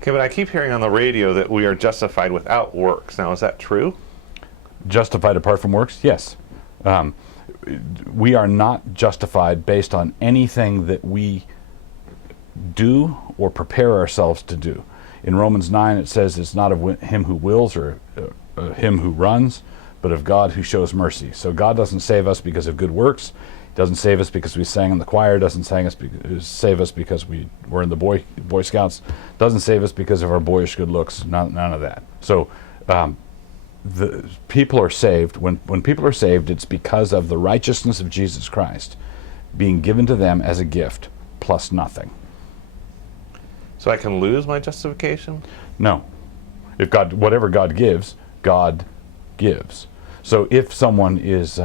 Okay, but I keep hearing on the radio that we are justified without works. Now, is that true? Justified apart from works? Yes. We are not justified based on anything that we do or prepare ourselves to do. In Romans 9 it says it's not of him who wills or him who runs, but of God who shows mercy. So God doesn't save us because of good works. He doesn't save us because we sang in the choir. Doesn't save us because we were in the Boy Scouts. Doesn't save us because of our boyish good looks. None of that. So the people are saved. When people are saved, it's because of the righteousness of Jesus Christ being given to them as a gift, plus nothing. So I can lose my justification? No. If God, whatever God gives, God gives. So if someone is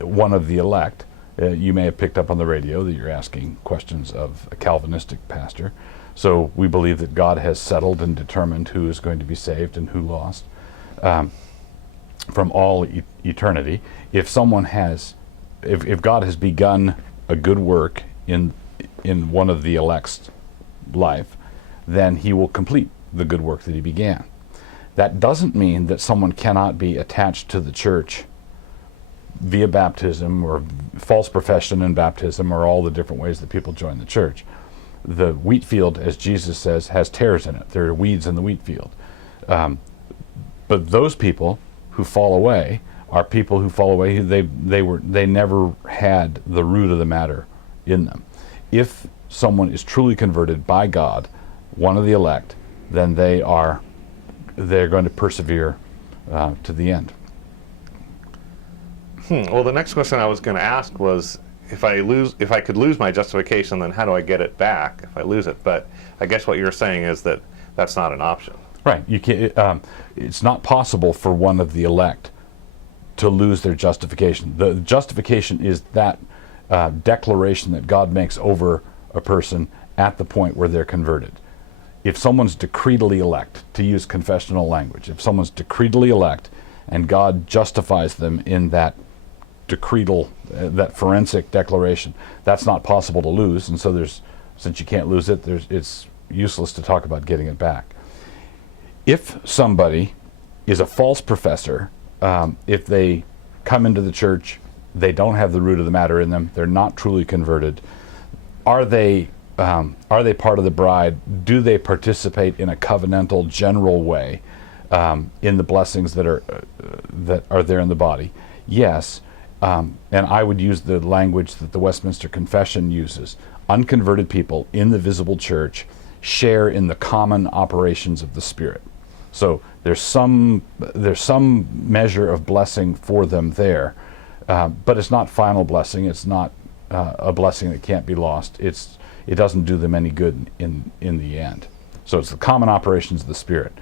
one of the elect, you may have picked up on the radio that you're asking questions of a Calvinistic pastor. So we believe that God has settled and determined who is going to be saved and who lost from all eternity. If someone has, if God has begun a good work in one of the elect's life, then he will complete the good work that he began. That doesn't mean that someone cannot be attached to the church via baptism or false profession in baptism or all the different ways that people join the church. The wheat field, as Jesus says, has tares in it. There are weeds in the wheat field. But those people who fall away are people who fall away who they never had the root of the matter in them. If someone is truly converted by God, one of the elect, then they're going to persevere to the end. Well, the next question I was going to ask was, if I could lose my justification, then how do I get it back if I lose it? But I guess what you're saying is that that's not an option. Right. You can't. It's not possible for one of the elect to lose their justification. The justification is that declaration that God makes over a person at the point where they're converted. If someone's decreedly elect, to use confessional language, if someone's decreedly elect and God justifies them in that decretal, that forensic declaration, that's not possible to lose, and so since you can't lose it, it's useless to talk about getting it back. If somebody is a false professor, if they come into the church, they don't have the root of the matter in them, they're not truly converted, are they part of the bride? Do they participate in a covenantal, general way in the blessings that are there in the body? Yes, and I would use the language that the Westminster Confession uses. Unconverted people in the visible church share in the common operations of the Spirit. So there's some measure of blessing for them there, but it's not final blessing. It's not a blessing that can't be lost. It doesn't do them any good in the end. So it's the common operations of the Spirit.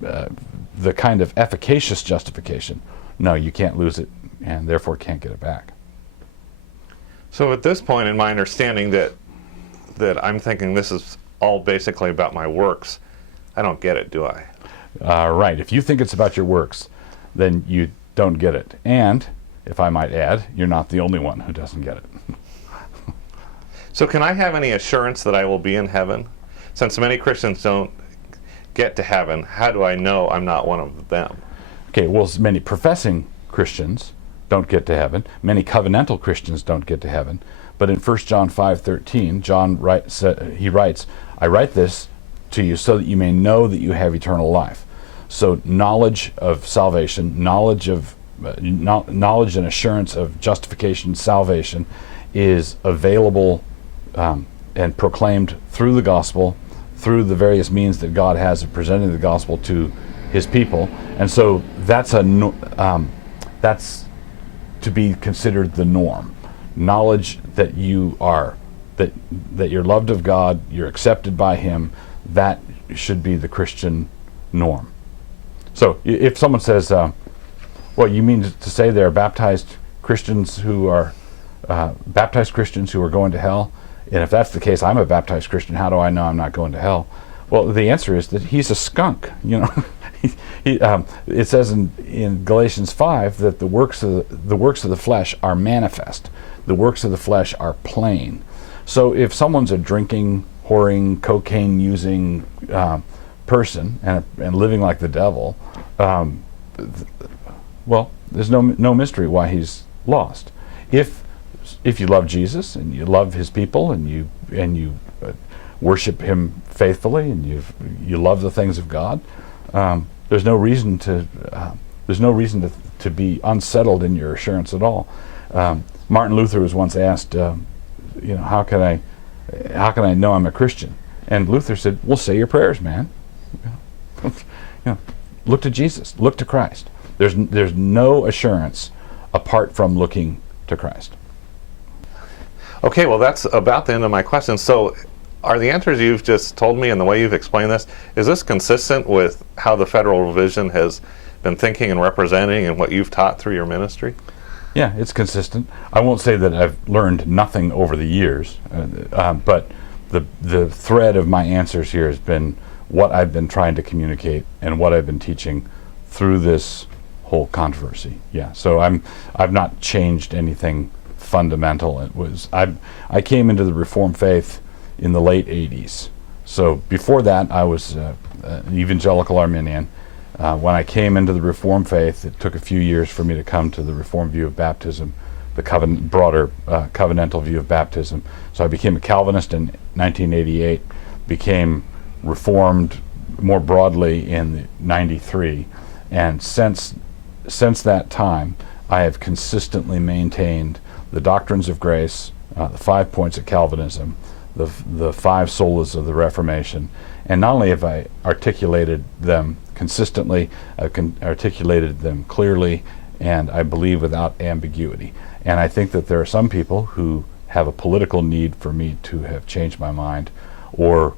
The kind of efficacious justification, no, you can't lose it, and therefore can't get it back. So at this point in my understanding that I'm thinking this is all basically about my works, I don't get it, do I? Right. If you think it's about your works, then you don't get it. And, if I might add, you're not the only one who doesn't get it. So can I have any assurance that I will be in heaven? Since many Christians don't get to heaven, how do I know I'm not one of them? Okay, well, many professing Christians don't get to heaven. Many covenantal Christians don't get to heaven. But in 1 John 5:13, John writes, I write this to you so that you may know that you have eternal life. So knowledge of salvation, knowledge and assurance of justification, salvation, is available and proclaimed through the gospel, through the various means that God has of presenting the gospel to his people. And so that's to be considered the norm. Knowledge that you are, that you're loved of God, you're accepted by him, that should be the Christian norm. So if someone says, well, you mean to say there are baptized Christians who are going to hell? And if that's the case, I'm a baptized Christian, how do I know I'm not going to hell? Well, the answer is that he's a skunk. It says in Galatians 5 that the works of the flesh are manifest. The works of the flesh are plain. So if someone's a drinking, whoring, cocaine-using person and living like the devil, well, there's no mystery why he's lost. If you love Jesus and you love his people and you worship him faithfully and you love the things of God, there's no reason to be unsettled in your assurance at all. Martin Luther was once asked, how can I know I'm a Christian? And Luther said, well, say your prayers, man. Look to Jesus. Look to Christ. There's no assurance apart from looking to Christ. Okay, well, that's about the end of my question. So are the answers you've just told me and the way you've explained this, is this consistent with how the Federal Revision has been thinking and representing and what you've taught through your ministry? Yeah, it's consistent. I won't say that I've learned nothing over the years, but the thread of my answers here has been what I've been trying to communicate and what I've been teaching through this whole controversy. Yeah, so I've not changed anything fundamental. I came into the Reformed faith in the late 80s. So before that, I was an evangelical Arminian. When I came into the Reformed faith, it took a few years for me to come to the Reformed view of baptism, the broader covenantal view of baptism. So I became a Calvinist in 1988, became Reformed more broadly in 93, and since that time, I have consistently maintained the doctrines of grace, the 5 points of Calvinism, the 5 solas of the Reformation, and not only have I articulated them consistently, I've articulated them clearly, and I believe without ambiguity. And I think that there are some people who have a political need for me to have changed my mind, or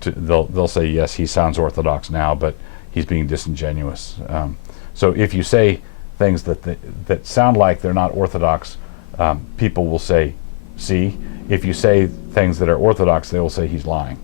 they'll say, yes, he sounds orthodox now, but he's being disingenuous. So if you say things that sound like they're not orthodox, people will say, see. If you say things that are orthodox, they will say he's lying.